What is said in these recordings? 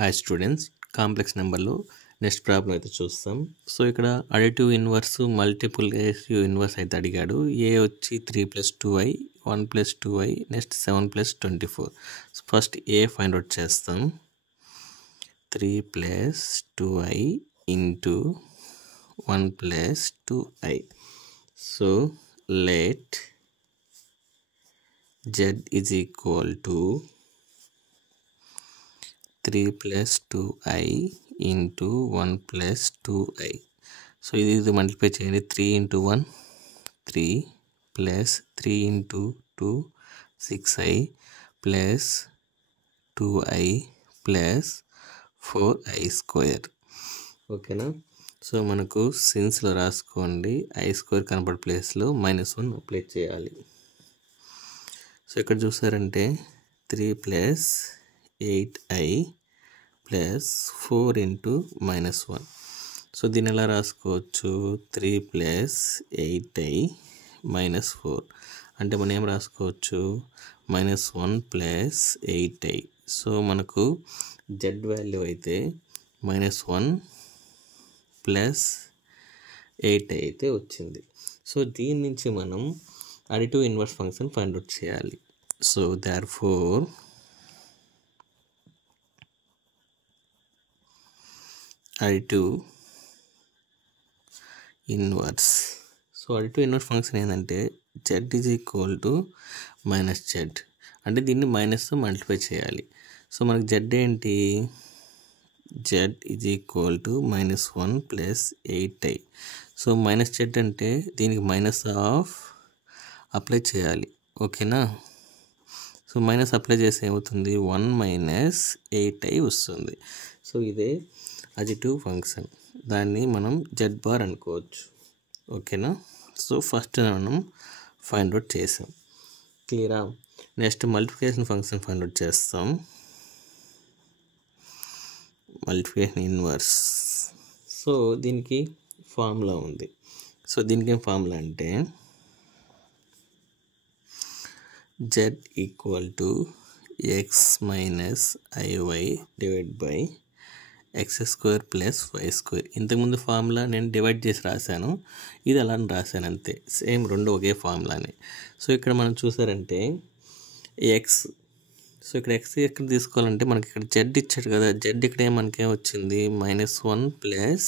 Hi students, complex నెంబర్లో next problem అయితే చూస్తాం. సో ఇక్కడ అడిటివ్ ఇన్వర్స్ మల్టిపుల్గేటివ్ ఇన్వర్స్ అయితే అడిగాడు. ఏ వచ్చి 3+2i 1+2i నెక్స్ట్ 7+24. ఫస్ట్ ఏ ఫైండ్ అవుట్ చేస్తాం. 3+2i into 1+2i. So let z is equal to 3+2i into 1+2i. So ఇది multiply చేయండి. 3 into 1 3 plus 3 into 2 6i plus 2i plus 4i square. ఓకేనా? So మనకు సిన్స్లో రాసుకోండి. i² కనపడే ప్లేస్లో -1 apply చేయాలి. So ఇక్కడ చూసారంటే 3 plus 8i plus 4 into -1. So దీన్ని ఎలా రాసుకోవచ్చు? 3 plus 8i minus 4 అంటే మనం ఏం రాసుకోవచ్చు? -1 plus 8i. సో మనకు z వాల్యూ అయితే -1 plus 8i అయితే వచ్చింది. సో దీని నుంచి మనం additive inverse function find out చేయాలి. So therefore additive inverse. So additive inverse function ఏంటంటే z is equal to -z అంటే దీన్ని మైనస్తో మల్టిప్లై చేయాలి. సో మనకు z ఏంటి? z is equal to -1 plus 8i. So -z అంటే దీనికి -1 అప్లై చేయాలి. ఓకేనా? సో మైనస్ అప్లై చేస్తే ఏమవుతుంది? 1 minus 8i వస్తుంది. సో ఇదే అడిటివ్ ఫంక్షన్. దాన్ని మనం z బార్ అనుకోవచ్చు. ఓకేనా? సో ఫస్ట్ మనం ఫైండ్ అవుట్ చేసాం. క్లియరా? Next multiplication function find out చేస్తాం. Multiplication inverse. సో దీనికి ఫార్ములా ఉంది. సో దీనికి ఏం ఫార్ములా అంటే z equal to x minus iy divided by x² plus y². ఇంతకుముందు ఫార్ములా నేను డివైడ్ చేసి రాశాను, ఇది అలా రాశాను అంతే. సేమ్ రెండు ఒకే ఫార్ములానే. సో ఇక్కడ మనం చూసారంటే ఎక్స్. సో ఇక్కడ ఎక్స్ ఎక్కడ తీసుకోవాలంటే మనకి ఇక్కడ జెడ్ ఇచ్చాడు కదా, జెడ్ ఇక్కడ మనకేం వచ్చింది? -1 plus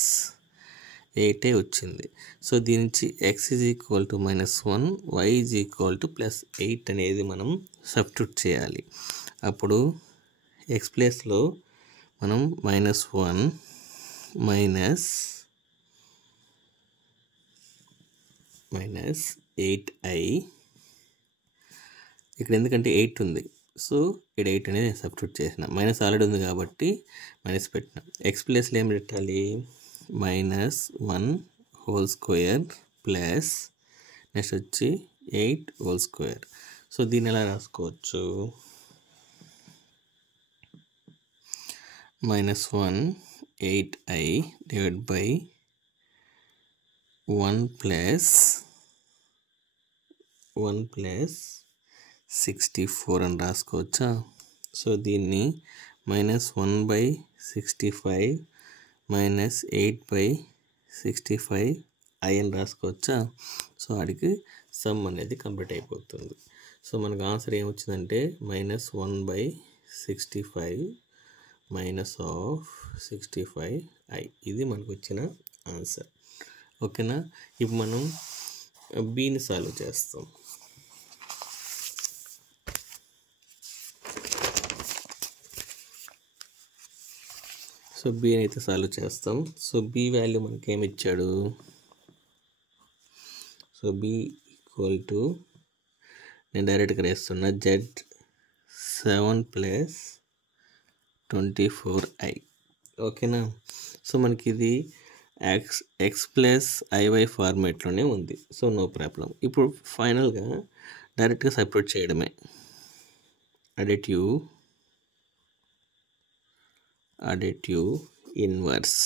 8 వచ్చింది. సో దీని నుంచి x is equal to -1 y is equal to +8 అనేది మనం సబ్స్టిట్యూట్ చేయాలి. అప్పుడు x ప్లేస్లో మనం -1 -8i ఇక్కడ ఎందుకంటే 8 ఉంది. సో ఇక్కడ 8 అనేది నేను సబ్స్టిట్యూట్ చేసిన. మైనస్ ఆల్రెడీ ఉంది కాబట్టి మైనస్ పెట్టిన. ఎక్స్ ప్లేస్లో ఏం పెట్టాలి? -1 whole square ప్లస్ నెక్స్ట్ వచ్చి 8 whole square. సో దీన్ని ఎలా రాసుకోవచ్చు? -1 8i divided by 1 plus 64 అని రాసుకోవచ్చా? సో దీన్ని -1/65 -8/65 i అని రాసుకోవచ్చా? సో వాడికి సమ్ అనేది కంప్లీట్ అయిపోతుంది. సో మనకు ఆన్సర్ ఏమొచ్చిందంటే -1/65 -65i. ఇది మనకు వచ్చిన ఆన్సర్. ఓకేనా? ఇప్పుడు మనం బీని సాల్వ్ చేస్తాం. సో బి అయితే సాల్వ్ చేస్తాం. సో బి వాల్యూ మనకి ఏమి ఇచ్చాడు? సో బి ఈక్వల్ టు నేను డైరెక్ట్గా వేస్తున్నా z 7 plus 24i. ఓకేనా? సో మనకి ఇది ఎక్స్ ప్లస్ ఐవై ఫార్మేట్లోనే ఉంది. So no problem. ఇప్పుడు ఫైనల్గా డైరెక్ట్గా సపరేట్ చేయడమే. Additive inverse.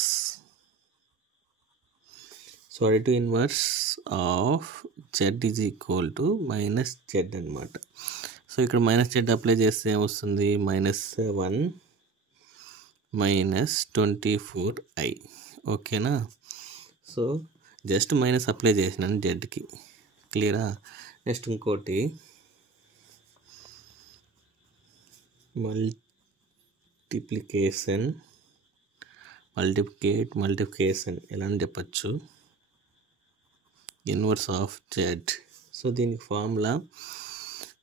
So additive inverse of z is equal to -z అనమాట. సో ఇక్కడ -z అప్లై చేస్తే ఏమొస్తుంది? -7 మైనస్ 24i. ఓకేనా? సో జస్ట్ మైనస్ అప్లై చేసినాను జెడ్కి. క్లియరా? నెక్స్ట్ ఇంకోటి మల్టిప్లికేషన్ ఎలా అని చెప్పచ్చు, ఇన్వర్స్ ఆఫ్ జెడ్. సో దీనికి ఫార్ములా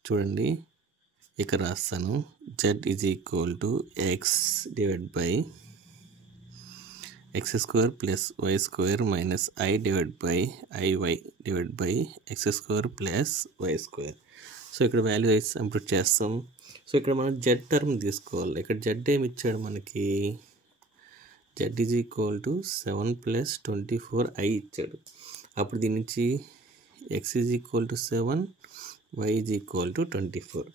చూడండి, ఇక్కడ రాస్తాను. Z is equal to x divide by x square plus y square minus i divide by i y divide by x square plus y square. So ఇక్కడ value compute చేస్తాం. So ఇక్కడ మనం Z term తీసుకోవాలి. ఇక్కడ Z ఏమి ఇచ్చాడు మనకి, Z is equal to 7 + 24i ఇచ్చాడు. అప్పుడు దీని నుంచి x is equal to 7, y is equal to 24.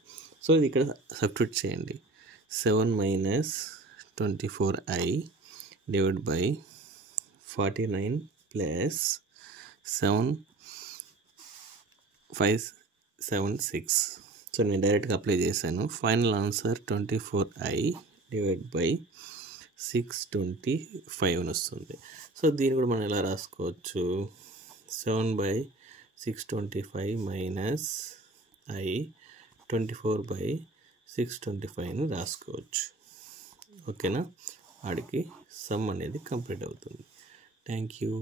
So ఇది ఇక్కడ సబ్స్టిట్యూట్ చేయండి. 7 - 24i divide by 49 plus 7 5 7 6. So నేను డైరెక్ట్గా అప్లై చేశాను. Final answer 24i divide by 625 అని వస్తుంది. సో దీన్ని కూడా మనం ఎలా రాసుకోవచ్చు, 7/625 మైనస్ i 24/625 రాసుకోవచ్చు. ఓకేనా? ఆడికి సమ్ అనేది కంప్లీట్ అవుతుంది. Thank you.